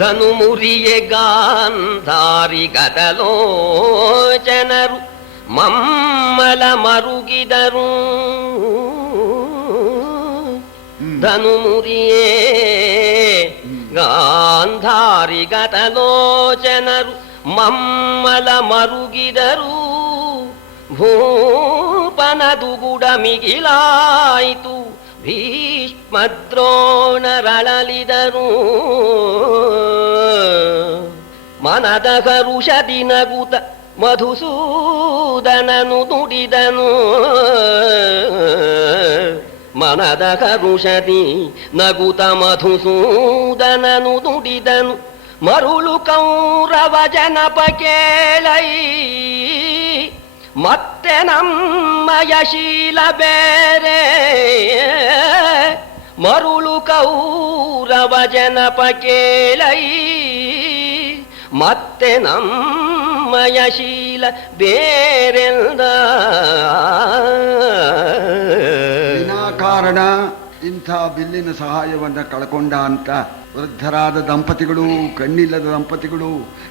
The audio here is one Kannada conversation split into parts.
ಧನು ಮುರಿಯೆ ಗಾಂಧಾರಿ ಗದಲೋಚನರು ಮಮ್ಮಲ ಮರುಗಿದರು. ಧನು ಮುರಿಯೇ ಗಾಂಧಾರಿ ಗದಲೋಚನರು ಮಮ್ಮಲ ಮರುಗಿದರು. ಭೂಪನದುಗುಡ ಮಿಗಿಲಾಯಿತು ಭೀಷ್ಮದ್ರೋಣರಳಲಿದರು. ಮನದ ಹರುಷದಿ ನಗುತ ಮಧುಸೂದನನು ನುಡಿದನು. ಮನದ ಹರುಷದಿ ನಗುತ ಮಧುಸೂದನನು ನುಡಿದನು. ಮರುಳು ಕೌರವ ಜನಪ ಕೇಳೈ ಮತ್ತೆ ನಮ್ಮಯ ಶೀಲ ಬೇರೆ. ಮರುಳು ಕೌರವ ಜನಪ ಕೇಳೈ ಮತ್ತೆ ನಮ್ಮಯ ಶೀಲ ಬೇರೆಂದ. ವಿನಾಕಾರಣ ಇಂಥ ಬಿಲ್ಲಿನ ಸಹಾಯವನ್ನ ಕಳ್ಕೊಂಡ ಅಂತ ವೃದ್ಧರಾದ ದಂಪತಿಗಳು, ಕಣ್ಣಿಲ್ಲದ ದಂಪತಿಗಳು,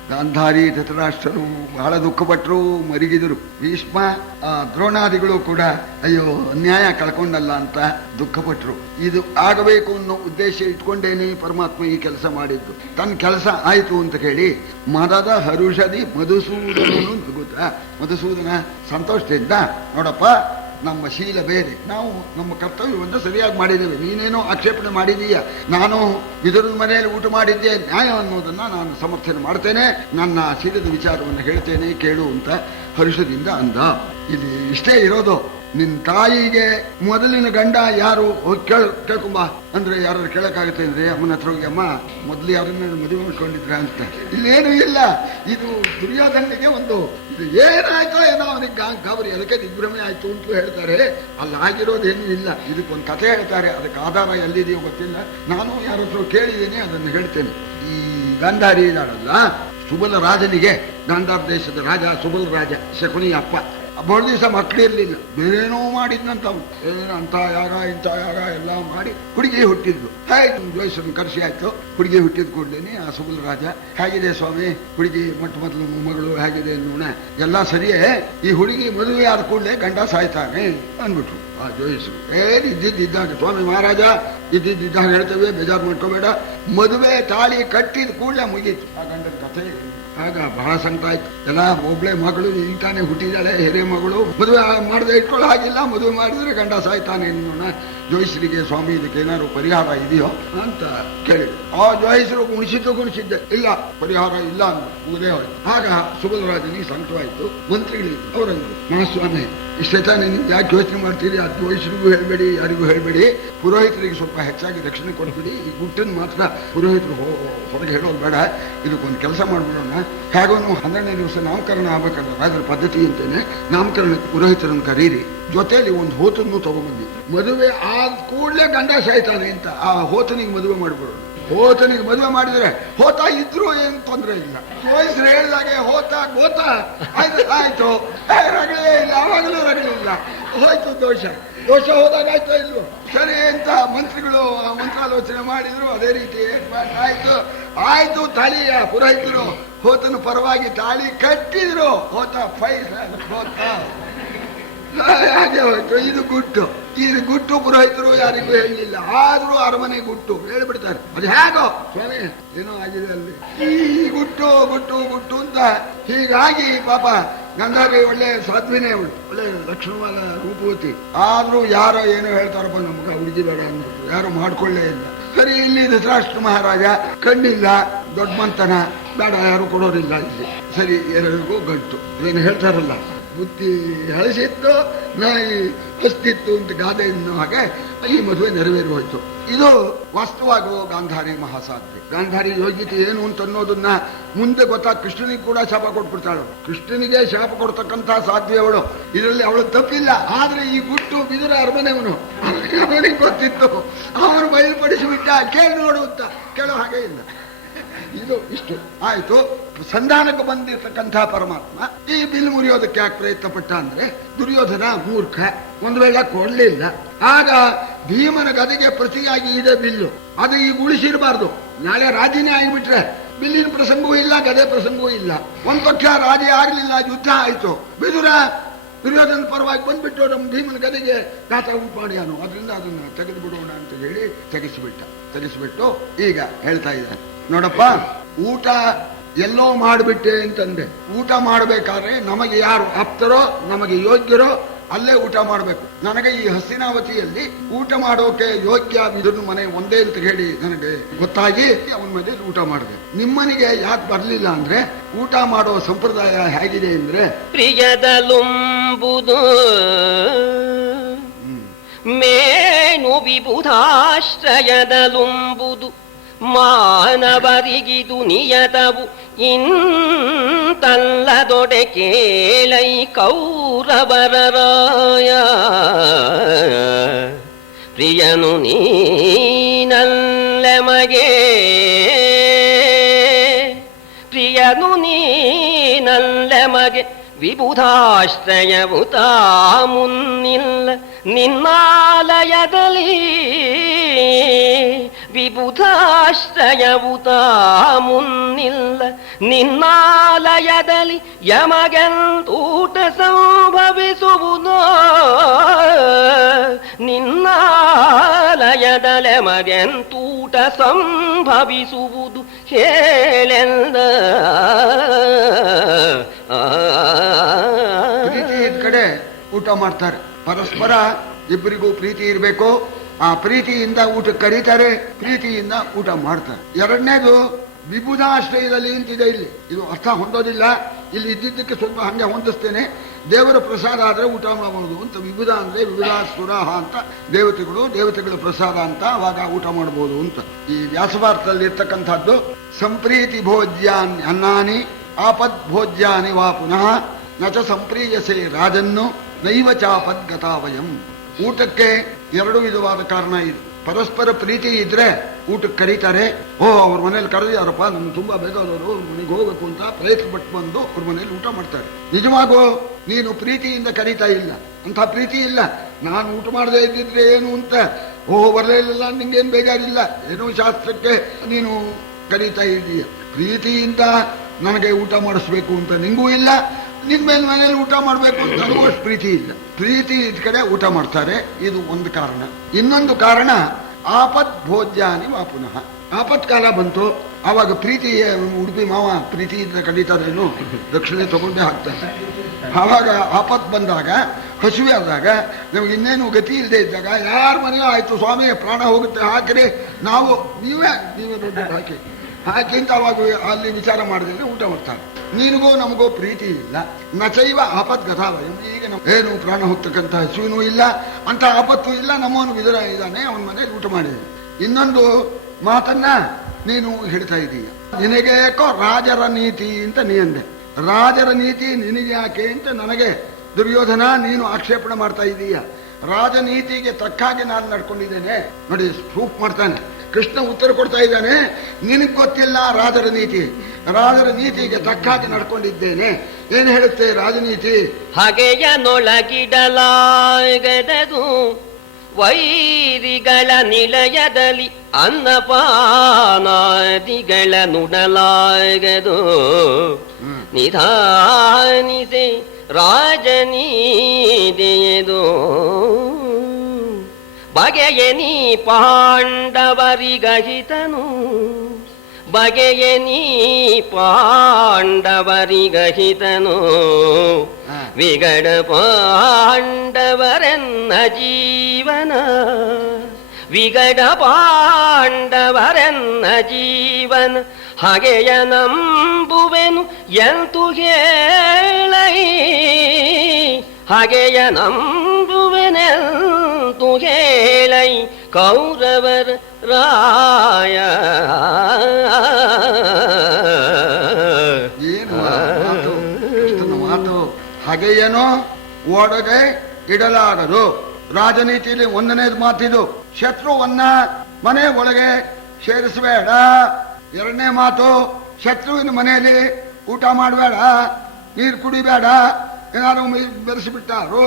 ಗಾಂಧಾರಿ ಧೃತರಾಷ್ಟ್ರರು ಬಹಳ ದುಃಖಪಟ್ಟರು, ಮರಿಗಿದರು. ಭೀಷ್ಮ ದ್ರೋಣಾದಿಗಳು ಕೂಡ ಅಯ್ಯೋ ಅನ್ಯಾಯ ಕಳ್ಕೊಂಡಲ್ಲ ಅಂತ ದುಃಖಪಟ್ಟರು. ಇದು ಆಗಬೇಕು ಅನ್ನೋ ಉದ್ದೇಶ ಇಟ್ಕೊಂಡೇನೆ ಪರಮಾತ್ಮ ಈ ಕೆಲಸ ಮಾಡಿದ್ದು. ತನ್ನ ಕೆಲಸ ಆಯ್ತು ಅಂತ ಹೇಳಿ ಮದದ ಹರುಷದಿ ಮಧುಸೂದನನು ನಗುತ್ತ, ಮಧುಸೂದನ ಸಂತೋಷದಿಂದ ನೋಡಪ್ಪ ನಮ್ಮ ಶೀಲ ಬೇರೆ, ನಾವು ನಮ್ಮ ಕರ್ತವ್ಯವನ್ನು ಸರಿಯಾಗಿ ಮಾಡಿದ್ದೇವೆ, ನೀನೇನೋ ಆಕ್ಷೇಪಣೆ ಮಾಡಿದೀಯ, ನಾನು ವಿದುರದ ಮನೆಯಲ್ಲಿ ಊಟ ಮಾಡಿದ್ದೆ ನ್ಯಾಯ ಅನ್ನೋದನ್ನ ನಾನು ಸಮರ್ಥನೆ ಮಾಡ್ತೇನೆ, ನನ್ನ ಶೀಲದ ವಿಚಾರವನ್ನು ಹೇಳ್ತೇನೆ ಕೇಳು ಅಂತ ಹರುಷದಿಂದ ಅಂದ. ಇಲ್ಲಿ ಇಷ್ಟೇ ಇರೋದು. ನಿನ್ ತಾಯಿಗೆ ಮೊದಲಿನ ಗಂಡ ಯಾರು ಕೇಳ್ಕೊಂಬ ಅಂದ್ರೆ ಯಾರು ಕೇಳಕ್ಕಾಗುತ್ತೆ ಅಂದ್ರೆ ಅಮ್ಮನ ಹತ್ರ ಹೋಗಿ ಅಮ್ಮ ಮೊದಲು ಯಾರನ್ನ ಮದುವೆ ಮಾಡ್ಕೊಂಡಿದ್ರ ಅಂತ. ಇಲ್ಲೇನು ಇಲ್ಲ. ಇದು ದುರ್ಯೋಧನಿಗೆ ಒಂದು ಇದು ಏನಾಯ್ತೋ ಏನೋ ಅವನಿಗೆ ಗಾಬರಿ, ಅದಕ್ಕೆ ದಿಗ್ಭ್ರಮೆ ಆಯ್ತು ಅಂತ ಹೇಳ್ತಾರೆ. ಅಲ್ಲಾಗಿರೋದೇನು ಇಲ್ಲ. ಇದಕ್ಕೊಂದು ಕಥೆ ಹೇಳ್ತಾರೆ, ಅದಕ್ಕೆ ಆಧಾರ ಎಲ್ಲಿದೆಯೋ ಗೊತ್ತಿಲ್ಲ. ನಾನು ಯಾರ ಹತ್ರ ಕೇಳಿದ್ದೀನಿ, ಅದನ್ನು ಹೇಳ್ತೇನೆ. ಈ ಗಾಂಧಾರಿ ಇದ್ದಾಳಲ್ಲ, ಸುಬಲ ರಾಜನಿಗೆ, ಗಾಂಧಾರ ದೇಶದ ರಾಜ ಸುಬಲ ರಾಜ, ಶಕುನಿ ಅಪ್ಪ, ಬಹಳ ದಿವಸ ಮಕ್ಕಳಿರ್ಲಿಲ್ಲ, ಬೇರೇನೋ ಮಾಡಿದ್ನಂತ ಅವನು. ಅಂತ ಯಾಗ ಇಂಥ ಯಾಗ ಎಲ್ಲ ಮಾಡಿ ಹುಡುಗಿ ಹುಟ್ಟಿದ್ಲು. ಆಯ್ತು, ಜೋಯಿಸನ್ನು ಕರೆಸಿ ಆಯ್ತು. ಹುಡುಗಿ ಹುಟ್ಟಿದ ಕೂಡಲೇನೆ ಆ ಸುಬಲ ರಾಜ, ಹೇಗಿದೆ ಸ್ವಾಮಿ ಹುಡುಗಿ ಮೊಟ್ಟ ಮೊದಲು ಮಗಳು ಹೇಗಿದೆ ನೋಣ, ಎಲ್ಲ ಸರಿಯೇ, ಈ ಹುಡುಗಿ ಮದುವೆ ಆದ ಕೂಡಲೇ ಗಂಡ ಸಾಯ್ತಾನೆ ಅಂದ್ಬಿಟ್ರು. ಆ ಜೋಯಿಸರು ಇದ್ದಿದ್ದಾಗ ಸ್ವಾಮಿ ಮಹಾರಾಜ ಇದ್ದಿದ್ದಾಗ ಹೇಳ್ತೇವೆ, ಬೇಜಾರು ಮಾಡ್ಕೋಬೇಡ, ಮದುವೆ ತಾಳಿ ಕಟ್ಟಿದ ಕೂಡಲೇ ಮುಗೀತು ಆ ಗಂಡನ ಕಥೆ. ಆಗ ಬಹಳ ಸಂಕಟ ಆಯ್ತು. ಎಲ್ಲ ಒಬ್ಳೆ ಮಗಳು ಈಗ ತಾನೇ ಹುಟ್ಟಿದಾಳೆ, ಹಿರೇ ಮಗಳು, ಮದುವೆ ಮಾಡದೆ ಇಟ್ಕೊಳ್ಳೋ ಹಾಗಿಲ್ಲ, ಮದುವೆ ಮಾಡಿದ್ರೆ ಗಂಡ ಸಾಯ್ತಾನೆ ಅನ್ನೋಣ. ಜೋಯಿಸರಿಗೆ ಸ್ವಾಮಿ ಇದಕ್ಕೆ ಏನಾದ್ರು ಪರಿಹಾರ ಇದೆಯೋ ಅಂತ ಕೇಳಿದ್ರು. ಆ ಜೋಯಿಸರು ಗುಣಿಸಿದ್ದೆ, ಇಲ್ಲ ಪರಿಹಾರ ಇಲ್ಲ ಅಂದ್ರು, ಮುಗದೇ ಹೋಯ್ತು. ಆಗ ಸುಬಲರಾಜನಿಗೆ ಸಂಕಟವಾಯ್ತು. ಮಂತ್ರಿಗಳಿದ್ರು, ಅವರಂದ್ರು ಮಹಾಸ್ವಾಮಿ ಇಷ್ಟೇ ತಾನೇ, ನೀವು ಯಾಕೆ ಯೋಚನೆ ಮಾಡ್ತೀರಿ, ಆ ಜೋಯಿಸರಿಗೂ ಹೇಳ್ಬೇಡಿ, ಯಾರಿಗೂ ಹೇಳ್ಬೇಡಿ, ಪುರೋಹಿತರಿಗೆ ಸ್ವಲ್ಪ ಹೆಚ್ಚಾಗಿ ರಕ್ಷಣೆ ಕೊಡ್ಬಿಡಿ, ಈ ಗುಟ್ಟನ್ನು ಮಾತ್ರ ಪುರೋಹಿತರು ಹೊರಗೆ ಹೇಳೋದು ಬೇಡ, ಇದಕ್ಕೊಂದು ಕೆಲಸ ಮಾಡ್ಬಿಡೋಣ. ಹೇಗೋ 12ನೇ ದಿವಸ ನಾಮಕರಣ ಆಗ್ಬೇಕಲ್ಲ, ರಾಜರ ಪದ್ಧತಿ ಅಂತೇನೆ, ನಾಮಕರಣಕ್ಕೆ ಪುರೋಹಿತರನ್ನು ಕರೀರಿ, ಜೊತೆಯಲ್ಲಿ ಒಂದು ಹೋತನ್ನು ತಗೊಂಡ್ಬಂದಿ, ಮದುವೆ ಆದ ಕೂಡಲೇ ಗಂಡ ಸಾಯ್ತಾನೆ ಅಂತ ಆ ಹೋತನಿಗೆ ಮದುವೆ ಮಾಡ್ಬಿಡೋಣ. ಹೋತನಿಗೆ ಮದುವೆ ಮಾಡಿದ್ರೆ ಹೋತ ಇದ್ರು ಏನು ತೊಂದರೆ ಇಲ್ಲ. ಜೋಯಿಸ್ರು ಹೇಳಿದಾಗೆ ಹೋತ ಗೋತ ಆಯ್ತು, ರಗಳೇ ಇಲ್ಲ, ಆವಾಗಲೂ ರಗಳಿಲ್ಲ, ಹೋಯ್ತು ದೋಷ ಹೋದಾಗ ಆಯ್ತು ಇಲ್ವೋ ಸರಿ ಅಂತ ಮಂತ್ರಿಗಳು ಮಂತ್ರಾಲೋಚನೆ ಮಾಡಿದ್ರು. ಅದೇ ರೀತಿ ಆಯ್ತು ತಾಳಿಯ ಪುರೋಹಿತರು ಹೋತನ ಪರವಾಗಿ ತಾಳಿ ಕಟ್ಟಿದ್ರು. ಹೋತ ಹೋತ ಹಾಗೆ ಹೋಯ್ತು. ಇದು ಗುಟ್ಟು ಪುರೋಹಿತರು ಯಾರಿಗೂ ಹೇಳಲಿಲ್ಲ, ಆದ್ರೂ ಅರಮನೆ ಗುಟ್ಟು ಹೇಳ್ಬಿಡ್ತಾರೆ. ಅದು ಹೇಗೋ ಸ್ವಾಮಿ ಏನೋ ಆಗಿದೆ ಅಲ್ಲಿ, ಈ ಗುಟ್ಟು ಅಂತ ಹೀಗಾಗಿ ಪಾಪ ಗಂಗಾಗೆ ಒಳ್ಳೆ ಸಾಧ್ವಿನೇ ಅವಳು, ಒಳ್ಳೆ ಲಕ್ಷಣವಾದ ರೂಪವತಿ. ಆದ್ರೂ ಯಾರೋ ಏನೋ ಹೇಳ್ತಾರಪ್ಪ, ನಮ್ಗೆ ಹುಡುಗಿ ಬೇಡ ಅಂದ್ಬಿಟ್ಟು ಯಾರು ಮಾಡ್ಕೊಳ್ಳೇ ಇಲ್ಲ. ಸರಿ, ಇಲ್ಲಿ ಧೃತರಾಷ್ಟ್ರ ಮಹಾರಾಜ ಕಣ್ಣಿಲ್ಲ, ದೊಡ್ಡ ಮಂತನ ಬೇಡ, ಯಾರು ಕೊಡೋರಿಲ್ಲ ಇಲ್ಲಿ. ಸರಿ, ಎಲ್ಲರಿಗೂ ಗಂಟು. ಏನು ಹೇಳ್ತಾರಲ್ಲ, ಬುದ್ಧಿ ಹಳಸಿತ್ತು ನಾಯಿ ಹಸ್ತಿತ್ತು ಅಂತ ಗಾದೆ ಅನ್ನೋ ಹಾಗೆ ಈ ಮದುವೆ ನೆರವೇರಿ ಹೋಯ್ತು. ಇದು ವಾಸ್ತವಾಗುವ ಗಾಂಧಾರಿ ಮಹಾಸಾಧ್ವಿ. ಗಾಂಧಾರಿ ಯೋಗ್ಯತೆ ಏನು ಅಂತ ಅನ್ನೋದನ್ನ ಮುಂದೆ ಗೊತ್ತಾಗ ಕೃಷ್ಣನಿಗೆ ಕೂಡ ಶಾಪ ಕೊಟ್ಬಿಡ್ತಾಳು. ಕೃಷ್ಣನಿಗೆ ಶಾಪ ಕೊಡ್ತಕ್ಕಂಥ ಸಾಧ್ವಿ ಅವಳು, ಇದರಲ್ಲಿ ಅವಳು ತಪ್ಪಿಲ್ಲ. ಆದ್ರೆ ಈ ಗುಟ್ಟು ಬಿದುರ ಅರಮನೆಯವನು, ಅವನಿಗೆ ಗೊತ್ತಿತ್ತು, ಅವನು ಬಯಲುಪಡಿಸಿಬಿಟ್ಟ. ಕೇಳಿ ನೋಡು ಅಂತ ಕೇಳೋ ಹಾಗೆ ಇಲ್ಲ. ಇದು ಇಷ್ಟು ಆಯ್ತು. ಸಂಧಾನಕ್ಕೆ ಬಂದಿರತಕ್ಕಂಥ ಪರಮಾತ್ಮ ಈ ಬಿಲ್ ಮುರಿಯೋದಕ್ಕೆ ಯಾಕೆ ಪ್ರಯತ್ನ ಪಟ್ಟ ಅಂದ್ರೆ, ದುರ್ಯೋಧನ ಮೂರ್ಖ, ಒಂದು ವೇಳೆ ಕೊಡ್ಲಿಲ್ಲ, ಆಗ ಭೀಮನ ಗದೆಗೆ ಪ್ರತಿಯಾಗಿ ಇದೆ ಬಿಲ್ಲು, ಅದು ಈಗ ಉಳಿಸಿರಬಾರ್ದು, ನಾಳೆ ರಾಜಿನೇ ಆಗಿಬಿಟ್ರೆ ಬಿಲ್ಲಿನ ಪ್ರಸಂಗವೂ ಇಲ್ಲ, ಗದೆ ಪ್ರಸಂಗವೂ ಇಲ್ಲ. ಒಂದ್ ಪಕ್ಷ ರಾಜಿ ಆಗ್ಲಿಲ್ಲ, ಯುದ್ಧ ಆಯ್ತು. ದುರ್ಯೋಧನ ಪರವಾಗಿ ಬಂದ್ಬಿಟ್ಟು ನಮ್ಮ ಭೀಮನ ಗದೆಗೆ ಗಾತ ಉಂಟಾಡ್ಯಾನು, ಅದರಿಂದ ಅದನ್ನ ತೆಗೆದು ಬಿಡೋಣ ಅಂತ ಹೇಳಿ ತೆಗೆಸಿಬಿಟ್ಟು ಈಗ ಹೇಳ್ತಾ ಇದ್ದಾರೆ, ನೋಡಪ್ಪ ಊಟ ಎಲ್ಲೋ ಮಾಡಿಬಿಟ್ಟೆ ಅಂತಂದೆ. ಊಟ ಮಾಡಬೇಕಾದ್ರೆ ನಮಗೆ ಯಾರು ಆಪ್ತರೋ, ನಮಗೆ ಯೋಗ್ಯರೋ ಅಲ್ಲೇ ಊಟ ಮಾಡಬೇಕು. ನನಗೆ ಈ ಹಸ್ತಿನಾವತಿಯಲ್ಲಿ ಊಟ ಮಾಡೋಕೆ ಯೋಗ್ಯ ಇದನ್ನು ಮನೆ ಒಂದೇ ಅಂತ ಹೇಳಿ ನನಗೆ ಗೊತ್ತಾಗಿ ಅವನ ಮನೆಯಲ್ಲಿ ಊಟ ಮಾಡಬೇಕು. ನಿಮ್ಮನಿಗೆ ಯಾಕೆ ಬರ್ಲಿಲ್ಲ ಅಂದ್ರೆ, ಊಟ ಮಾಡೋ ಸಂಪ್ರದಾಯ ಹೇಗಿದೆ ಅಂದ್ರೆ, ಪ್ರಿಯದಲುಂಬುದು ಮೇನು ವಿಬುಧಾಶ್ರಯದಲುಂಬುದು ಮಾನವರಿಗಿದು ನಿಯತವು ಇಂತಲ್ಲದೊಡೆ ಕೇಳೈ ಕೌರವರರಾಯ. ಪ್ರಿಯನು ನೀನಲ್ಲೆಮಗೆ, ಪ್ರಿಯನು ನೀನಲ್ಲೆಮಗೆ ವಿಬುಧಾಶ್ರಯವು ತಾ ಮುನ್ನಿಲ್ಲ ನಿನ್ನಾಲಯದಲ್ಲಿ. ವಿಬುಧಾಶ್ರಯವು ತಾ ಮುನ್ನಿಲ್ಲ ನಿನ್ನಾಲಯದಲ್ಲಿ. ಯಮಗೆಂತೂಟ ಸಂಭವಿಸುವುದೋ ನಿನ್ನಾಲಯದಲ್ಲಿ, ಯಮಗೆಂತೂಟ ಸಂಭವಿಸುವುದು ಹೇಳೆಂದ. ಪ್ರೀತಿ ಕಡೆ ಊಟ ಮಾಡ್ತಾರೆ, ಪರಸ್ಪರ ಇಬ್ಬರಿಗೂ ಪ್ರೀತಿ ಇರಬೇಕು. ಆ ಪ್ರೀತಿಯಿಂದ ಊಟಕ್ಕೆ ಕರೀತಾರೆ, ಪ್ರೀತಿಯಿಂದ ಊಟ ಮಾಡ್ತಾರೆ. ಎರಡನೇದು ವಿಬುಧಾಶ್ರಯದಲ್ಲಿ ಅಂತಿದೆ. ಇದು ಅರ್ಥ ಹೊಂದೋದಿಲ್ಲ, ಇಲ್ಲಿ ಇದ್ದಿದ್ದಕ್ಕೆ ಸ್ವಲ್ಪ ಹಂಗೆ ಹೊಂದಿಸ್ತೇನೆ. ದೇವರ ಪ್ರಸಾದ ಆದ್ರೆ ಊಟ ಮಾಡಬಹುದು ಅಂತ. ವಿಬುಧ ಅಂದ್ರೆ ವಿಬುಧಾಸುರಹ ಅಂತ ದೇವತೆಗಳ ಪ್ರಸಾದ ಅಂತ, ಅವಾಗ ಊಟ ಮಾಡಬಹುದು ಅಂತ. ಈ ವ್ಯಾಸಭಾರತದಲ್ಲಿ ಇರ್ತಕ್ಕಂಥದ್ದು ಸಂಪ್ರೀತಿ ಭೋಜ್ಯಾನಿ ಅನ್ನಾನಿ ಆಪದ್ ಭೋಜ್ಯಾನಿ ವಾ ಪುನಃ ನಚ ಸಂಪ್ರೀಯಸೆ ರಾಜನ್ನು ನೈವ ಚಾಪದ್ಗತಾವಯಂ. ಊಟಕ್ಕೆ ಎರಡು ವಿಧವಾದ ಕಾರಣ ಇದೆ. ಪರಸ್ಪರ ಪ್ರೀತಿ ಇದ್ರೆ ಊಟಕ್ಕೆ ಕರೀತಾರೆ. ಅವ್ರ ಮನೇಲಿ ಕರೆದಿಯಾರಪ್ಪ, ನಮ್ಗೆ ತುಂಬಾ ಬೇಕಾದವರು, ಅವ್ರ ಮನೆಗೆ ಹೋಗ್ಬೇಕು ಅಂತ ಪ್ರಯತ್ನ ಪಟ್ಟು ಬಂದು ಅವ್ರ ಮನೇಲಿ ಊಟ ಮಾಡ್ತಾರೆ. ನಿಜವಾಗೂ ನೀನು ಪ್ರೀತಿಯಿಂದ ಕರೀತಾ ಇಲ್ಲ, ಅಂತ ಪ್ರೀತಿ ಇಲ್ಲ. ನಾನು ಊಟ ಮಾಡದೇ ಇದ್ದಿದ್ರೆ ಏನು ಅಂತ ಬರಲೇ ಇಲ್ಲ, ನಿಂಗೇನು ಬೇಜಾರಿಲ್ಲ, ಏನೋ ಶಾಸ್ತ್ರಕ್ಕೆ ನೀನು ಕರೀತಾ ಇದ್ದೀಯ. ಪ್ರೀತಿಯಿಂದ ನನಗೆ ಊಟ ಮಾಡಿಸ್ಬೇಕು ಅಂತ ನಿಂಗೂ ಇಲ್ಲ, ನಿನ್ ಮೇಲೆ ಮನೇಲಿ ಊಟ ಮಾಡ್ಬೇಕು ಅಂತ ನನಗೂ ಅಷ್ಟು ಪ್ರೀತಿ ಇಲ್ಲ. ಪ್ರೀತಿ ಇದ್ ಕಡೆ ಊಟ ಮಾಡ್ತಾರೆ, ಇದು ಒಂದು ಕಾರಣ. ಇನ್ನೊಂದು ಕಾರಣ ಆಪತ್ ಭೋಜ್ಯಾನಿ ವಾ ಪುನಃ. ಆಪತ್ಕಾಲ ಬಂತು, ಆವಾಗ ಪ್ರೀತಿ ಉಡುಪಿ ಮಾವ ಪ್ರೀತಿಯಿಂದ ಕರೀತಾರೇನು, ದಕ್ಷಿಣೆ ತಗೊಂಡೇ ಹಾಕ್ತಾರೆ. ಆವಾಗ ಆಪತ್ ಬಂದಾಗ, ಹಸುವೆ ಆದಾಗ, ನಮ್ಗೆ ಇನ್ನೇನು ಗತಿ ಇಲ್ಲದೆ ಇದ್ದಾಗ, ಯಾರ ಮನೆಯೋ ಆಯ್ತು ಸ್ವಾಮಿ ಪ್ರಾಣ ಹೋಗುತ್ತೆ ಹಾಕಿರಿ, ನೀವೇ ದುಡ್ಡು ಹಾಕಿ ಅಂತ ಅವಾಗ ಅಲ್ಲಿ ವಿಚಾರ ಮಾಡಿದ್ರೆ ಊಟ ಮಾಡ್ತಾರೆ. ನಿನಗೂ ನಮಗೂ ಪ್ರೀತಿ ಇಲ್ಲ. ನಚೈವ ಆಪತ್ ಗತಾವಯಂ. ಈಗ ಏನು ಪ್ರಾಣ ಹೋಗ್ತಕ್ಕಂಥ ಹಸುವಿನೂ ಇಲ್ಲ, ಅಂತ ಆಪತ್ತು ಇಲ್ಲ. ನಮ್ಮವನು ವಿದುರ ಇದ್ದಾನೆ, ಅವನ ಮನೇಲಿ ಊಟ ಮಾಡಿದೆ. ಇನ್ನೊಂದು ಮಾತನ್ನ ನೀನು ಹೇಳ್ತಾ ಇದೀಯ, ನಿನಗೆ ಯಾಕೋ ರಾಜರ ನೀತಿ ಅಂತ ನೀ ಅಂದೆ. ರಾಜರ ನೀತಿ ನಿನಗೆ ಯಾಕೆ ಅಂತ ನನಗೆ ದುರ್ಯೋಧನ ನೀನು ಆಕ್ಷೇಪಣೆ ಮಾಡ್ತಾ ಇದೀಯ. ರಾಜನೀತಿಗೆ ತಕ್ಕಾಗಿ ನಾನು ನಡ್ಕೊಂಡಿದ್ದೇನೆ ನೋಡಿ, ಪ್ರೂಫ್ ಮಾಡ್ತಾನೆ. ಕೃಷ್ಣ ಉತ್ತರ ಕೊಡ್ತಾ ಇದ್ದಾನೆ, ನಿನಗ್ ಗೊತ್ತಿಲ್ಲ ರಾಜರ ನೀತಿ. ರಾಜರ ನೀತಿಗೆ ತಕ್ಕಾಗಿ ನಡ್ಕೊಂಡಿದ್ದೇನೆ. ಏನ್ ಹೇಳುತ್ತೆ ರಾಜನೀತಿ? ಹಗೆಯನೊಳಗಿಡಲಾಗದು ವೈರಿಗಳ ನಿಲಯದಲ್ಲಿ ಅನ್ನಪಾನಾದಿಗಳ ನುಡಲಾಗದು. ನಿಧಾನಿಸೆ ರಾಜನೀತಿಯದು ಬಗೆಯನಿ ಪಾಂಡವರಿಗಹಿತನು. ಬಗೆಯನಿ ಪಾಂಡವರಿಗಹಿತನು. ವಿಗಡ ಪಾಂಡವರೆನ್ನ ಜೀವನ. ವಿಗಡ ಪಾಂಡವರೆನ್ನ ಜೀವನ. ಹಾಗೆಯ ನಂಬುವೆನು ಎಂತು ಹೇಳೈ. ಹಾಗೆಯ ನಂಬುವೆನೆಂತು ಹೇಳೈ ಕೌರವರ ರಾಯ. ಏನು ಮಾತು? ಹಾಗೆಯೇನೋ ಒಳಗೆ ಇಡಲಾಗದು. ರಾಜನೀತಿಯಲ್ಲಿ ಒಂದನೇದು ಮಾತಿದು, ಶತ್ರುವನ್ನ ಮನೆ ಒಳಗೆ ಸೇರಿಸಬೇಡ. ಎರಡನೇ ಮಾತು, ಶತ್ರುವಿನ ಮನೆಯಲ್ಲಿ ಊಟ ಮಾಡಬೇಡ, ನೀರು ಕುಡಿಬೇಡ. ಏನಾದ್ರು ಬೆರೆಸಿಬಿಟ್ಟಾರು,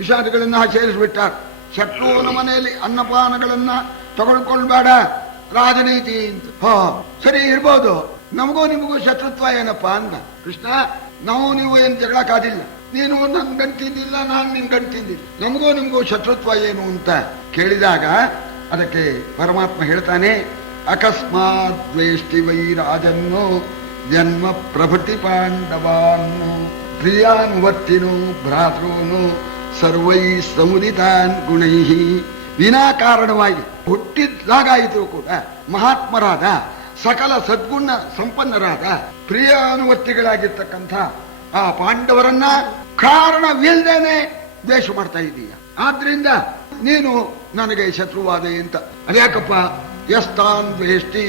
ವಿಷಾದಗಳನ್ನ ಸೇರಿಸ್ಬಿಟ್ಟಾರ. ಶತ್ರುವಿನ ಮನೆಯಲ್ಲಿ ಅನ್ನಪಾನಗಳನ್ನ ತಗೊಳ್ಕೊಳ್ಬೇಡ. ರಾಜನೀತಿ ಅಂತ. ಸರಿ ಇರ್ಬೋದು, ನಮಗೂ ನಿಮಗೂ ಶತ್ರುತ್ವ ಏನಪ್ಪ ಅಂದ ಕೃಷ್ಣ. ನಾವು ನೀವು ಏನ್ ಜಗಳ ಕಾದಿಲ್ಲ, ನೀನು ನನ್ ಗಂಟು ತಿಂದಿಲ್ಲ, ನಾನು ನಿನ್ ಗಂಟು ತಿಂದಿಲ್ಲ, ನಮಗೂ ನಿಮಗೂ ಶತ್ರುತ್ವ ಏನು ಅಂತ ಕೇಳಿದಾಗ ಅದಕ್ಕೆ ಪರಮಾತ್ಮ ಹೇಳ್ತಾನೆ, ಅಕಸ್ಮಾತ್ ದ್ವೇಷ್ಟಿ ವೈ ರಾಜನ್ನು ಜನ್ಮ ಪ್ರಭೃತಿ ಪಾಂಡವಾನ್ನು ಪ್ರಿಯಾನುವರ್ತಿನು ಭ್ರಾತೃನು ಸರ್ವೈ ಸಮುದಿತಾನ್ ಗುಣೈ. ವಿನಾಕಾರಣವಾಗಿ ಹುಟ್ಟಿದಾಗಾಯಿತು ಕೂಡ ಮಹಾತ್ಮರಾದ ಸಕಲ ಸದ್ಗುಣ ಸಂಪನ್ನರಾದ ಪ್ರಿಯಾನುವರ್ತಿಗಳಾಗಿರ್ತಕ್ಕಂಥ ಆ ಪಾಂಡವರನ್ನ ಕಾರಣವಿಲ್ಲದೇನೆ ದ್ವೇಷ ಮಾಡ್ತಾ ಇದ್ದೀಯ. ಆದ್ರಿಂದ ನೀನು ನನಗೆ ಶತ್ರುವಾದೆ ಅಂತ. ಅದ್ಯಾಕಪ್ಪ? ಯಸ್ತಾನ್ ದ್ವೇಷ್ಟಿ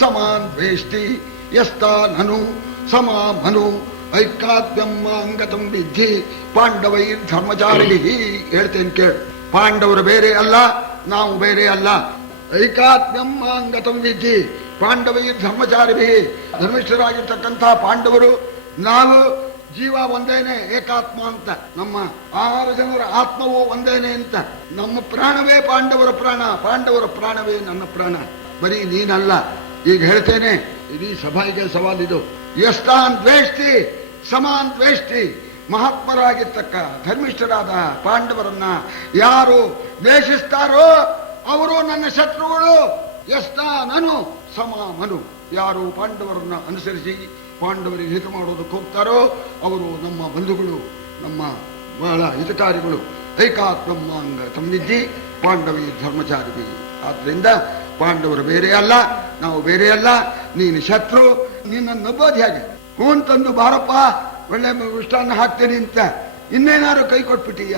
ಸಮಾನ್ ದ್ವೇಷ್ಟಿ ಯಸ್ತಾನನು ಸಮಾಮನು ಐಕಾತ್ಮ್ಯಂಗತಂ ವಿಧಿ ಪಾಂಡವೈರ್ ಧರ್ಮಚಾರಿ. ಹೇಳ್ತೇನೆ ಕೇಳು, ಪಾಂಡವರು ಬೇರೆ ಅಲ್ಲ, ನಾವು ಬೇರೆ ಅಲ್ಲ. ಐಕಾತ್ಮ್ಯಂಗತಂ ವಿಧಿ ಪಾಂಡವೈರ್ ಧರ್ಮಚಾರಿ. ಧರ್ಮಿಷ್ಠರಾಗಿರ್ತಕ್ಕಂಥ ಪಾಂಡವರು ನಾವು ಜೀವ ಒಂದೇನೆ, ಏಕಾತ್ಮ ಅಂತ. ನಮ್ಮ 6 ಜನರ ಆತ್ಮವೂ ಒಂದೇನೆ ಅಂತ. ನಮ್ಮ ಪ್ರಾಣವೇ ಪಾಂಡವರ ಪ್ರಾಣ, ಪಾಂಡವರ ಪ್ರಾಣವೇ ನನ್ನ ಪ್ರಾಣ. ಬರೀ ನೀನಲ್ಲ. ಈಗ ಹೇಳ್ತೇನೆ, ಇಡೀ ಸಭೆಗೆ ಸವಾಲಿದು. ಯಸ್ತಾನ್ ದ್ವೇಷ್ಟಿ ಸಮಾನ್ ದ್ವೇಷ್ಟಿ. ಮಹಾತ್ಮರಾಗಿರ್ತಕ್ಕ ಧರ್ಮಿಷ್ಠರಾದ ಪಾಂಡವರನ್ನ ಯಾರು ದ್ವೇಷಿಸ್ತಾರೋ ಅವರು ನನ್ನ ಶತ್ರುಗಳು. ಯಸ್ತಾನನು ಸಮಾಮನು. ಯಾರು ಪಾಂಡವರನ್ನ ಅನುಸರಿಸಿ ಪಾಂಡವರಿಗೆ ಹಿತ ಮಾಡೋದಕ್ಕೆ ಹೋಗ್ತಾರೋ ಅವರು ನಮ್ಮ ಬಂಧುಗಳು, ನಮ್ಮ ಬಹಳ ಹಿತಕಾರಿಗಳು. ಐಕಾತ್ಮಂಗ ಸಂವಿಧಿ ಪಾಂಡವಿ ಧರ್ಮಚಾರಿ. ಆದ್ರಿಂದ ಪಾಂಡವರು ಬೇರೆ ಅಲ್ಲ, ನಾವು ಬೇರೆ ಅಲ್ಲ. ನೀನು ಶತ್ರು. ನಿನ್ನ ನಂಬೋದು ಹೇಗೆ? ಹೂನ್ ತಂದು ಬಾರಪ್ಪ ಒಳ್ಳೆ ಉಷ್ಟಾನ್ನ ಹಾಕ್ತೇನೆ ಅಂತ ಇನ್ನೇನಾದ್ರು ಕೈ ಕೊಟ್ಬಿಟ್ಟೀಯ?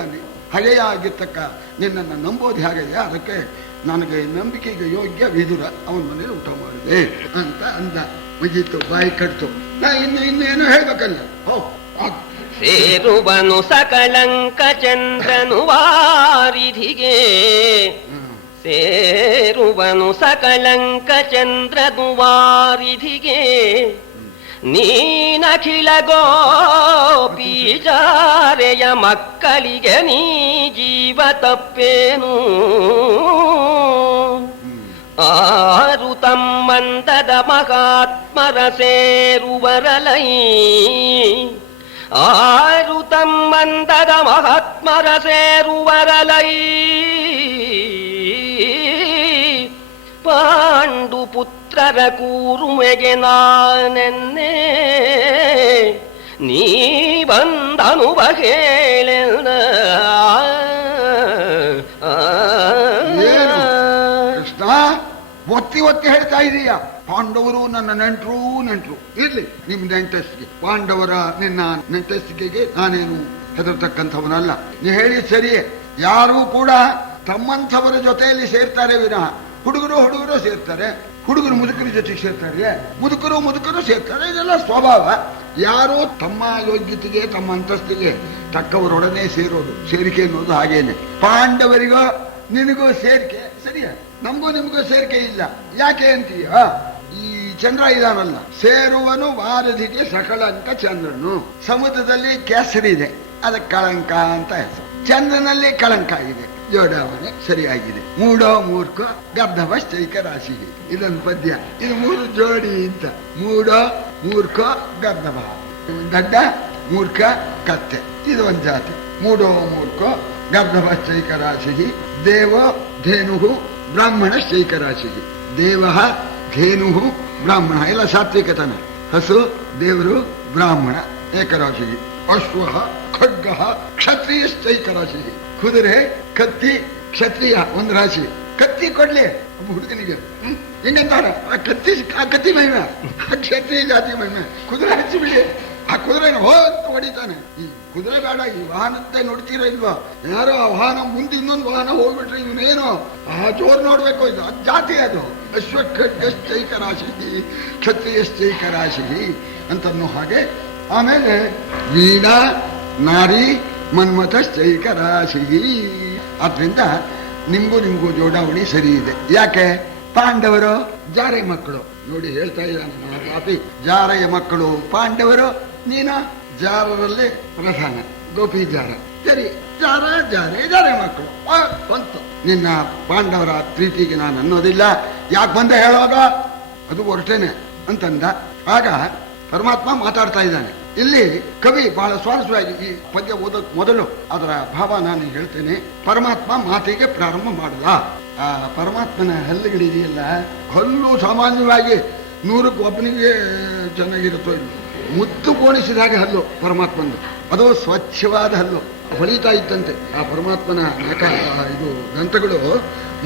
ಹಳೆಯ ಆಗಿರ್ತಕ್ಕ ನಿನ್ನನ್ನು ನಂಬೋದು ಹೇಗೆಯಾ? ಅದಕ್ಕೆ ನನಗೆ ನಂಬಿಕೆಗೆ ಯೋಗ್ಯ ವಿದುರ ಅವನ ಮನೇಲಿ ಊಟ ಮಾಡಿದೆ ಅಂತ ಅಂದ. ಮುಗೀತು, ಬಾಯಿ ಕಟ್ತು. ನಾ ಇನ್ನೇನು ಹೇಳ್ಬೇಕಲ್ಲ. ಸೇರುವನು ಸಕಲಂಕ ಚಂದ್ರನು ವಾರಿಧಿಗೆ, ಸೇರುವನು ಸಕಲಂಕ ಚಂದ್ರನು ವಾರಿಧಿಗೆ. ನೀನಖಿಲ ಗೋಪೀಜಾರೆಯ ಮಕ್ಕಳಿಗೆ ನೀ ಜೀವ ತಪ್ಪೇನು. ಆರು ತಮ್ಮಂದದ ಮಹಾತ್ಮರ ಸೇರುವರಲೈ, ಆರು ತಮ್ಮಂದದ ಮಹಾತ್ಮರ ಸೇರುವರಲೈ. ಪಾಂಡು ಪುತ್ರರ ಕೂರುಮೆಗೆ ನಾನೆನ್ನೆ, ನೀ ಬಂದನುಭ ಹೇಳೆಲ್ಲ. ಕೃಷ್ಣ, ಒತ್ತಿ ಒತ್ತಿ ಹೇಳ್ತಾ ಇದೀಯ. ಪಾಂಡವರು ನನ್ನ ನೆಂಟ್ರು. ಇರ್ಲಿ, ನಿಮ್ ನೆಂಟಸ್ತಿಗೆ, ಪಾಂಡವರ ನಿನ್ನ ನೆಂಟಸ್ತಿಗೆಗೆ ನಾನೇನು ಹೆದರ್ತಕ್ಕಂಥವನಲ್ಲ. ನೀ ಹೇಳಿ ಸರಿಯೇ. ಯಾರೂ ಕೂಡ ತಮ್ಮಂಥವರ ಜೊತೆಯಲ್ಲಿ ಸೇರ್ತಾರೆ ವಿನಃ ಹುಡುಗರು ಸೇರ್ತಾರೆ, ಹುಡುಗರು ಮುದುಕರ ಜೊತೆಗೆ ಸೇರ್ತಾರೆ, ಮುದುಕರು ಸೇರ್ತಾರೆ. ಇದೆಲ್ಲ ಸ್ವಭಾವ. ಯಾರೋ ತಮ್ಮ ಯೋಗ್ಯತೆಗೆ ತಮ್ಮ ಅಂತಸ್ತಿಗೆ ತಕ್ಕವರೊಡನೆ ಸೇರೋದು, ಸೇರಿಕೆ ಅನ್ನೋದು ಹಾಗೇನೆ. ಪಾಂಡವರಿಗೋ ನಿನಗೂ ಸೇರಿಕೆ ಸರಿಯಾ? ನಮಗೂ ನಿಮಗೂ ಸೇರಿಕೆ ಇಲ್ಲ. ಯಾಕೆ ಅಂತೀಯ? ಈ ಚಂದ್ರ ಇದಾನಲ್ಲ, ಸೇರುವನು ವಾರಧಿಗೆ ಸಕಳಂಕ ಚಂದ್ರನು. ಸಮುದ್ರದಲ್ಲಿ ಕೆಸರಿದೆ, ಅದಕ್ಕೆ ಕಳಂಕ ಅಂತ ಹೆಸರು. ಚಂದ್ರನಲ್ಲಿ ಕಳಂಕ ಇದೆ. ಜೋಡಾವಣೆ ಸರಿಯಾಗಿದೆ. ಮೂಡೋ ಮೂರ್ಖ ಗರ್ಧವ ಚೈಕ ರಾಶಿ. ಇದೊಂದು ಪದ್ಯ. ಇದು 3 ಜೋಡಿ ಅಂತ. ಮೂಡೋ ಮೂರ್ಖ ಗರ್ಧವ, ಗಡ್ಡ ಮೂರ್ಖ ಕತ್ತೆ. ಇದು ಒಂದು ಜಾತಿ. ಮೂಡೋ ಮೂರ್ಖ ಗರ್ಧವ ಚೈಕ ರಾಶಿ. ದೇವ ಧೇನು ಬ್ರಾಹ್ಮಣ ಚೈಕ ರಾಶಿ. ದೇವ ಧೇನು ಬ್ರಾಹ್ಮಣ ಎಲ್ಲ ಸಾತ್ವಿಕತನ. ಹಸು ದೇವರು ಬ್ರಾಹ್ಮಣ ಏಕರಾಶಿ. ಅಶ್ವ ಖಡ್ಗ ಕ್ಷತ್ರಿಯಶ್ಚೈಕ ರಾಶಿ. ಕುದುರೆ ಕತ್ತಿ ಕ್ಷತ್ರಿಯ ಒಂದು ರಾಶಿ. ಕತ್ತಿ ಕೊಡ್ಲಿ ಒಬ್ಬ ಹುಡುಗನಿಗೆ ಹಿಂಗಂತಾರ. ಆ ಕತ್ತಿ ಮಹಿಮೆ, ಆ ಕ್ಷತ್ರಿಯ ಜಾತಿ ಮಹಿಮೆ. ಕುದುರೆ ಹಚ್ಚಿ ಬಿಡಿ, ಆ ಕುದುರೆ ಹೊಡಿತಾನೆ. ಈ ಕುದುರೆ ಬೇಡ, ಈ ವಾಹನத்தை ನೋಡ್ತೀರ ಇಲ್ವಾ? ಯಾರೋ ಆ ವಾಹನ ಮುಂದೆ ಇನ್ನೊಂದು ವಾಹನ ಹೋಗ್ಬಿಟ್ರೆ ಇವನೇನು ಆ ಜೋರ್ ನೋಡ್ಬೇಕು. ಇದು ಜಾತಿ ಅದು. ಅಶ್ವ ಖಡ್ಗಶ್ಚೈಕ ರಾಶಿ ಕ್ಷತ್ರಿಯಶ್ಚೈಕ ರಾಶಿ ಅಂತನ್ನೋ ಹಾಗೆ. ಆಮೇಲೆ ವೀಣಾ ನಾರಿ ಮನ್ಮಥಶ್ಚೈಕ ರಾಶಿ. ಆದ್ರಿಂದ ನಿಮ್ಗೂ ಜೋಡಾವಣಿ ಸರಿ ಇದೆ. ಯಾಕೆ? ಪಾಂಡವರು ಜಾರೆಯ ಮಕ್ಕಳು. ನೋಡಿ ಹೇಳ್ತಾ ಇದ್ದಾನೆ ಜಾರೆಯ ಮಕ್ಕಳು ಪಾಂಡವರು. ನೀನು ಜಾರರಲ್ಲಿ ಪ್ರಧಾನ ಗೋಪಿ ಜಾರ. ಸರಿ ಜಾರೆ ಮಕ್ಕಳು ಬಂತು. ನಿನ್ನ ಪಾಂಡವರ ಪ್ರೀತಿಗೆ ನಾನು ಅನ್ನೋದಿಲ್ಲ, ಯಾಕೆ ಬಂದ ಹೇಳೋಗ, ಅದು ಹೊರಟೇನೆ ಅಂತಂದ. ಆಗ ಪರಮಾತ್ಮ ಮಾತಾಡ್ತಾ ಇದ್ದಾನೆ. ಇಲ್ಲಿ ಕವಿ ಬಹಳ ಸ್ವಾರಸ್ಯವಾಗಿ ಈ ಪದ್ಯ ಓದೋಕ್ ಮೊದಲು ಅದರ ಭಾವ ನಾನು ಹೇಳ್ತೇನೆ. ಪರಮಾತ್ಮ ಮಾತಿಗೆ ಪ್ರಾರಂಭ ಮಾಡಲ್ಲ. ಆ ಪರಮಾತ್ಮನ ಹಲ್ಲುಗಳಿದೆಯಲ್ಲ, ಹಲ್ಲು ಸಾಮಾನ್ಯವಾಗಿ 100ಕ್ಕೆ ಒಬ್ಬನಿಗೆ ಚೆನ್ನಾಗಿರುತ್ತೋ ಇಲ್ಲ, ಮುತ್ತು ಕೋಣಿಸಿದಾಗ ಹಲ್ಲು ಪರಮಾತ್ಮಂದು, ಅದು ಸ್ವಚ್ಛವಾದ ಹಲ್ಲು ಹೊಳಿತಾ ಇತ್ತಂತೆ. ಆ ಪರಮಾತ್ಮನ ಇದು ದಂತಗಳು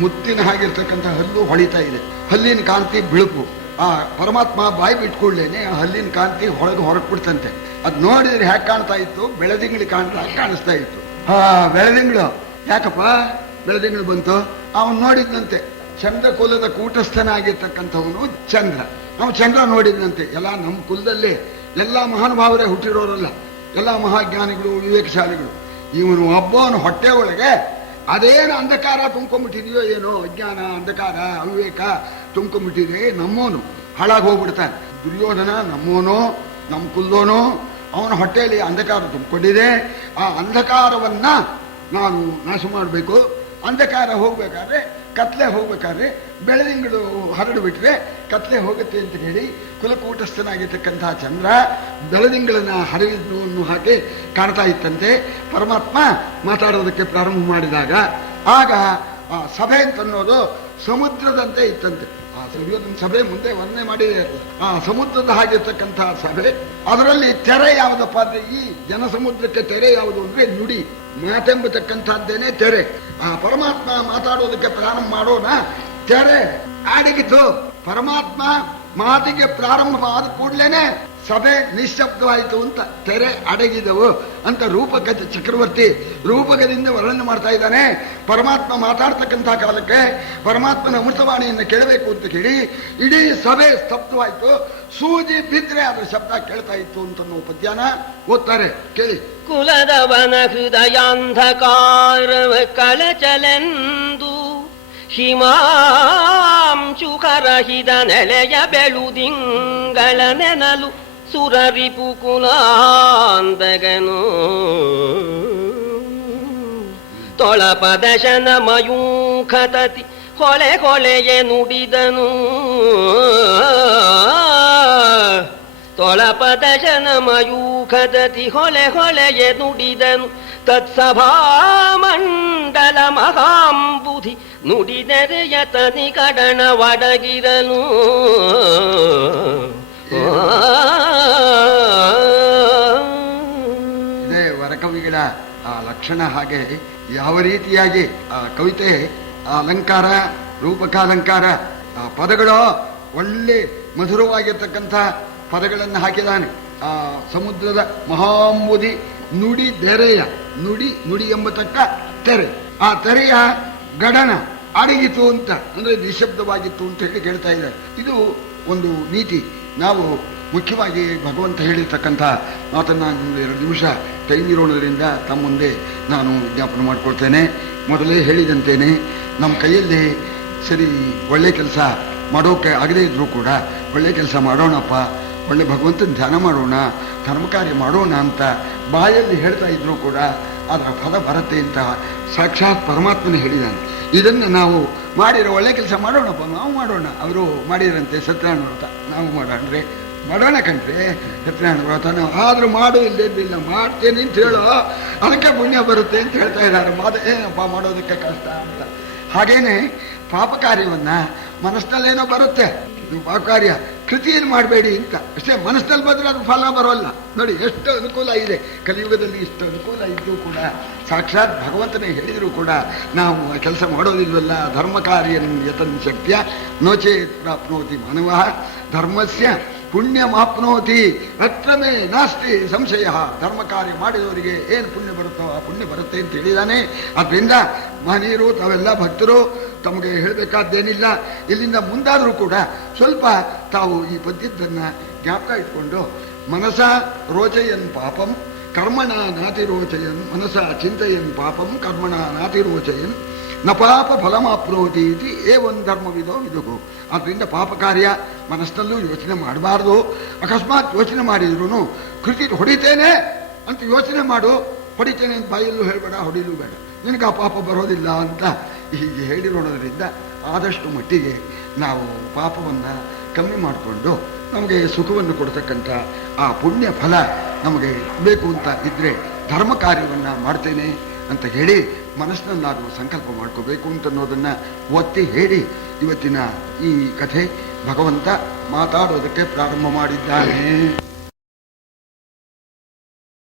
ಮುತ್ತಿನ ಹಾಗಿರ್ತಕ್ಕಂಥ ಹಲ್ಲು ಹೊಳಿತಾ ಇದೆ. ಹಲ್ಲಿನ ಕಾಂತಿ ಬಿಳುಪು. ಆ ಪರಮಾತ್ಮ ಬಾಯಿ ಬಿಟ್ಕೊಳ್ಳೇನೆ ಆ ಹಲ್ಲಿನ ಕಾಂತಿ ಹೊರಟ್ಬಿಡ್ತಂತೆ. ಅದ್ ನೋಡಿದ್ರೆ ಹ್ಯಾಕ್ ಕಾಣ್ತಾ ಇತ್ತು, ಬೆಳದಿಂಗ್ಳಿ ಕಾಣಿಸ್ತಾ ಇತ್ತು. ಬೆಳದಿಂಗಳು ಯಾಕಪ್ಪ ಬೆಳದಿಂಗಳು ಬಂತು? ಅವನು ನೋಡಿದ್ನಂತೆ ಚಂದ್ರ ಕುಲದ ಕೂಟಸ್ಥನಾಗಿರ್ತಕ್ಕಂಥವನು ಚಂದ್ರ. ಅವನು ಚಂದ್ರ ನೋಡಿದ್ನಂತೆ. ಎಲ್ಲ ನಮ್ಮ ಕುಲದಲ್ಲಿ ಎಲ್ಲ ಮಹಾನುಭಾವರೇ ಹುಟ್ಟಿರೋರಲ್ಲ, ಎಲ್ಲ ಮಹಾಜ್ಞಾನಿಗಳು, ವಿವೇಕಶಾಲಿಗಳು. ಇವನು ಒಬ್ಬವನು ಹೊಟ್ಟೆ ಒಳಗೆ ಅದೇನು ಅಂಧಕಾರ ತುಂಬ್ಕೊಂಡ್ಬಿಟ್ಟಿದೆಯೋ ಏನೋ, ಅಜ್ಞಾನ, ಅಂಧಕಾರ, ಅವಿವೇಕ ತುಂಬ್ಕೊಂಡ್ಬಿಟ್ಟಿದೆ. ನಮ್ಮೋನು ಹಾಳಾಗಿ ಹೋಗ್ಬಿಡ್ತಾನೆ. ದುರ್ಯೋಧನ ನಮ್ಮೋನು, ನಮ್ಮ ಕುಲ್ಲೋನು, ಅವನ ಹೊಟ್ಟೆಯಲ್ಲಿ ಅಂಧಕಾರ ತುಂಬಿಕೊಂಡಿದೆ. ಆ ಅಂಧಕಾರವನ್ನ ನಾನು ನಾಶ ಮಾಡಬೇಕು. ಅಂಧಕಾರ ಹೋಗ್ಬೇಕಾದ್ರೆ, ಕತ್ಲೆ ಹೋಗ್ಬೇಕಾದ್ರೆ ಬೆಳದಿಂಗಳು ಹರಡು ಬಿಟ್ರೆ ಕತ್ಲೆ ಹೋಗುತ್ತೆ ಅಂತ ಹೇಳಿ ಕುಲಕೂಟಸ್ಥನಾಗಿರ್ತಕ್ಕಂತಹ ಚಂದ್ರ ಬೆಳದಿಂಗಳನ್ನ ಹರಿವನ್ನು ಹಾಕಿ ಕಾಣ್ತಾ ಇತ್ತಂತೆ. ಪರಮಾತ್ಮ ಮಾತಾಡೋದಕ್ಕೆ ಪ್ರಾರಂಭ ಮಾಡಿದಾಗ ಆಗ ಆ ಸಭೆ ಅಂತನ್ನೋದು ಸಮುದ್ರದಂತೆ ಇತ್ತಂತೆ. ಆ ಸಭೆ ಮುಂದೆ ವರ್ಣನೆ ಮಾಡಿದೆ. ಆ ಸಮುದ್ರದ ಹಾಗಿರ್ತಕ್ಕಂತಹ ಸಭೆ, ಅದರಲ್ಲಿ ತೆರೆ ಯಾವುದಪ್ಪ ಅಂದ್ರೆ, ಈ ಜನಸಮುದ್ರಕ್ಕೆ ತೆರೆ ಯಾವುದು ಅಂದ್ರೆ ನುಡಿ, ಮಾತೆಂಬತಕ್ಕಂಥದ್ದೇನೆ ತೆರೆ. ಆ ಪರಮಾತ್ಮ ಮಾತಾಡೋದಕ್ಕೆ ಪ್ರಾರಂಭ ಮಾಡೋಣ, ತೆರೆ ಅಡಗಿತು. ಪರಮಾತ್ಮ ಮಾತಿಗೆ ಪ್ರಾರಂಭ ಆದ ಕೂಡ್ಲೇನೆ ಸಭೆ ನಿಶ್ಶಬ್ದವಾಯಿತು ಅಂತ, ತೆರೆ ಅಡಗಿದವು ಅಂತ ರೂಪಕ ಚಕ್ರವರ್ತಿ ರೂಪಕದಿಂದ ವರ್ಣನೆ ಮಾಡ್ತಾ ಇದ್ದಾನೆ. ಪರಮಾತ್ಮ ಮಾತಾಡ್ತಕ್ಕಂಥ ಕಾಲಕ್ಕೆ ಪರಮಾತ್ಮನ ಅಮೃತವಾಣಿಯನ್ನು ಕೇಳಬೇಕು ಅಂತ ಕೇಳಿ ಇಡೀ ಸಭೆ ಸ್ತಬ್ಧವಾಯಿತು. ಸೂಜಿ ಬಿದ್ರೆ ಅದರ ಶಬ್ದ ಕೇಳ್ತಾ ಇತ್ತು ಅಂತ ಪದ್ಯನ ಓದ್ತಾರೆ, ಕೇಳಿ. ಕುಲದವನ ಹೃದಯಾಂಧಕಾರವ ಕಳಚಲೆಂದು ಹಿಮಾಂಶುಕರಹಿದ ನೆಲೆಯ ಬೆಳುದಿಂಗಳ ನೆನಲು ಸುರರಿಪು ಕುಲಾಂತಗನು ತೊಳಪದಶನ ಮಯೂಖತತಿ ಹೊಳೆ ಹೊಳೆಯೇ ನುಡಿದನು. ತೊಳಪದಶನ ಮಯೂಖದತಿ ಹೊಳೆ ಹೊಳೆಯೇ ನುಡಿದನು. ತತ್ಸಭಾಮಂಡಲ ಮಹಾಂಬುಧಿ ನುಡಿದೆರೆಯ ತನಿ ಕಡಣ ಒಡಗಿರನು. ಇದೇ ವರಕವಿಗಳ ಆ ಲಕ್ಷಣ. ಹಾಗೆ ಯಾವ ರೀತಿಯಾಗಿ ಆ ಕವಿತೆ, ಆ ಅಲಂಕಾರ, ರೂಪಕಾಲಂಕಾರ, ಆ ಪದಗಳು ಒಳ್ಳೆ ಮಧುರವಾಗಿರ್ತಕ್ಕಂಥ ಪದಗಳನ್ನು ಹಾಕಿದಾನೆ. ಆ ಸಮುದ್ರದ ಮಹಾಂಬುಧಿ ನುಡಿ ತೆರೆಯ, ನುಡಿ ಎಂಬತಕ್ಕ ತೆರೆ, ಆ ತೆರೆಯ ಗಡನ ಅಡಗಿತು ಅಂತ ಅಂದ್ರೆ ನಿಶಬ್ದವಾಗಿತ್ತು ಅಂತ ಹೇಳಿ ಕೇಳ್ತಾ ಇದ್ದಾರೆ. ಇದು ಒಂದು ನೀತಿ. ನಾವು ಮುಖ್ಯವಾಗಿ ಭಗವಂತ ಹೇಳಿರ್ತಕ್ಕಂಥ ಮಾತನ್ನ 2 ನಿಮಿಷ ಟೈಮ್ ಇರೋದ್ರಿಂದ ತಮ್ಮ ಮುಂದೆ ನಾನು ವಿಜ್ಞಾಪನೆ ಮಾಡ್ಕೊಳ್ತೇನೆ. ಮೊದಲೇ ಹೇಳಿದಂತೇನೆ, ನಮ್ಮ ಕೈಯಲ್ಲಿ ಸರಿ ಒಳ್ಳೆ ಕೆಲಸ ಮಾಡೋಕೆ ಆಗದೇ ಇದ್ರೂ ಕೂಡ ಒಳ್ಳೆ ಕೆಲಸ ಮಾಡೋಣಪ್ಪ, ಒಳ್ಳೆ ಭಗವಂತನ ಧ್ಯಾನ ಮಾಡೋಣ, ಧರ್ಮ ಕಾರ್ಯ ಮಾಡೋಣ ಅಂತ ಬಾಯಲ್ಲಿ ಹೇಳ್ತಾ ಇದ್ರು ಕೂಡ ಅದರ ಫಲ ಬರುತ್ತೆ ಅಂತ ಸಾಕ್ಷಾತ್ ಪರಮಾತ್ಮನೇ ಹೇಳಿದ್ದಾನೆ. ಇದನ್ನು ನಾವು ಮಾಡಿರೋ ಒಳ್ಳೆ ಕೆಲಸ ಮಾಡೋಣಪ್ಪ, ನಾವು ಮಾಡೋಣ. ಅವರು ಮಾಡಿದ್ರಂತೆ ಸತ್ಯನಾರಾಯಣ ವ್ರತ, ನಾವು ಮಾಡೋಣ ಕಣ್ರಿ ಸತ್ಯನಾರಾಯಣ ವ್ರತ. ನಾವು ಆದ್ರೂ ಮಾಡು, ಇಲ್ಲದಿಲ್ಲ ಮಾಡ್ತೇನೆ ಅಂತ ಹೇಳೋ, ಅದಕ್ಕೆ ಪುಣ್ಯ ಬರುತ್ತೆ ಅಂತ ಹೇಳ್ತಾ ಇದ್ದಾರೆ. ಏನಪ್ಪ ಮಾಡೋದಕ್ಕೆ ಕಷ್ಟ ಅಂತ. ಹಾಗೇನೆ ಪಾಪ ಕಾರ್ಯವನ್ನ ಮನಸ್ಸಿನಲ್ಲೇನೋ ಬರುತ್ತೆ, ಇದು ಪಾಪ ಕಾರ್ಯ ಕೃತಿಯಲ್ಲಿ ಮಾಡಬೇಡಿ ಅಂತ ಅಷ್ಟೇ. ಮನಸ್ಸಿನಲ್ಲಿ ಬಂದ್ರೆ ಅದು ಫಲ ಬರೋಲ್ಲ. ನೋಡಿ ಎಷ್ಟು ಅನುಕೂಲ ಇದೆ ಕಲಿಯುಗದಲ್ಲಿ. ಇಷ್ಟು ಅನುಕೂಲ ಇದ್ದು ಕೂಡ ಸಾಕ್ಷಾತ್ ಭಗವಂತನೇ ಹೇಳಿದ್ರು ಕೂಡ ನಾವು ಕೆಲಸ ಮಾಡೋದಿಲ್ವಲ್ಲ. ಧರ್ಮ ಕಾರ್ಯ ಯತನ್ ಶಕ್ತಿಯ ನೋಚೇತ್ ಪ್ರಾಪ್ನೋತಿ ಮಾನವ ಧರ್ಮಸ್ಯ ಪುಣ್ಯ ಮಾಪ್ನೋತಿ ಅತ್ರಮೇ ನಾಸ್ತಿ ಸಂಶಯ. ಧರ್ಮ ಕಾರ್ಯ ಮಾಡಿದವರಿಗೆ ಏನು ಪುಣ್ಯ ಬರುತ್ತೋ ಆ ಪುಣ್ಯ ಬರುತ್ತೆ ಅಂತ ಹೇಳಿದಾನೆ. ಅದರಿಂದ ಮಹನೀಯರು ತಾವೆಲ್ಲ ಭಕ್ತರು ತಮಗೆ ಹೇಳಬೇಕಾದ್ದೇನಿಲ್ಲ. ಇಲ್ಲಿಂದ ಮುಂದಾದರೂ ಕೂಡ ಸ್ವಲ್ಪ ತಾವು ಈ ಪದ್ಯದನ್ನ ಜ್ಞಾಪಕ ಇಟ್ಕೊಂಡು, ಮನಸ ರೋಚಯನ್ ಪಾಪಂ ಕರ್ಮಣ ನಾತಿ ರೋಚಯನ್, ಮನಸ ಚಿಂತೆಯನ್ ಪಾಪಂ ಕರ್ಮಣ ನಾತಿ ರೋಚಯನ್ ನ ಪಾಪ ಫಲಮಾಪ್ನೋತಿ ಇತಿ ಏವನ್ ಧರ್ಮವಿದೋ ವಿದುಗು. ಆದ್ದರಿಂದ ಪಾಪ ಕಾರ್ಯ ಮನಸ್ಸಿನಲ್ಲೂ ಯೋಚನೆ ಮಾಡಬಾರ್ದು. ಅಕಸ್ಮಾತ್ ಯೋಚನೆ ಮಾಡಿದ್ರು ಕೃತಿ ಹೊಡಿತೇನೆ ಅಂತ ಯೋಚನೆ ಮಾಡು, ಹೊಡಿತೇನೆ ಅಂತ ಬಾಯಲ್ಲೂ ಹೇಳಬೇಡ, ಹೊಡಿಲೂ ಬೇಡ, ನಿನಗೆ ಆ ಪಾಪ ಬರೋದಿಲ್ಲ ಅಂತ ಹೀಗೆ ಹೇಳಿರೋದ್ರಿಂದ ಆದಷ್ಟು ಮಟ್ಟಿಗೆ ನಾವು ಪಾಪವನ್ನು ಕಮ್ಮಿ ಮಾಡಿಕೊಂಡು ನಮಗೆ ಸುಖವನ್ನು ಕೊಡ್ತಕ್ಕಂಥ ಆ ಪುಣ್ಯ ಫಲ ನಮಗೆ ಬೇಕು ಅಂತ ಇದ್ದರೆ ಧರ್ಮ ಕಾರ್ಯವನ್ನು ಮಾಡ್ತೇನೆ ಅಂತ ಹೇಳಿ ಮನಸ್ಸಿನಲ್ಲಾದರೂ ಸಂಕಲ್ಪ ಮಾಡ್ಕೋಬೇಕು ಅಂತನ್ನೋದನ್ನು ಒತ್ತಿ ಹೇಳಿ ಇವತ್ತಿನ ಈ ಕಥೆ ಭಗವಂತ ಮಾತಾಡೋದಕ್ಕೆ ಪ್ರಾರಂಭ ಮಾಡಿದ್ದಾನೆ.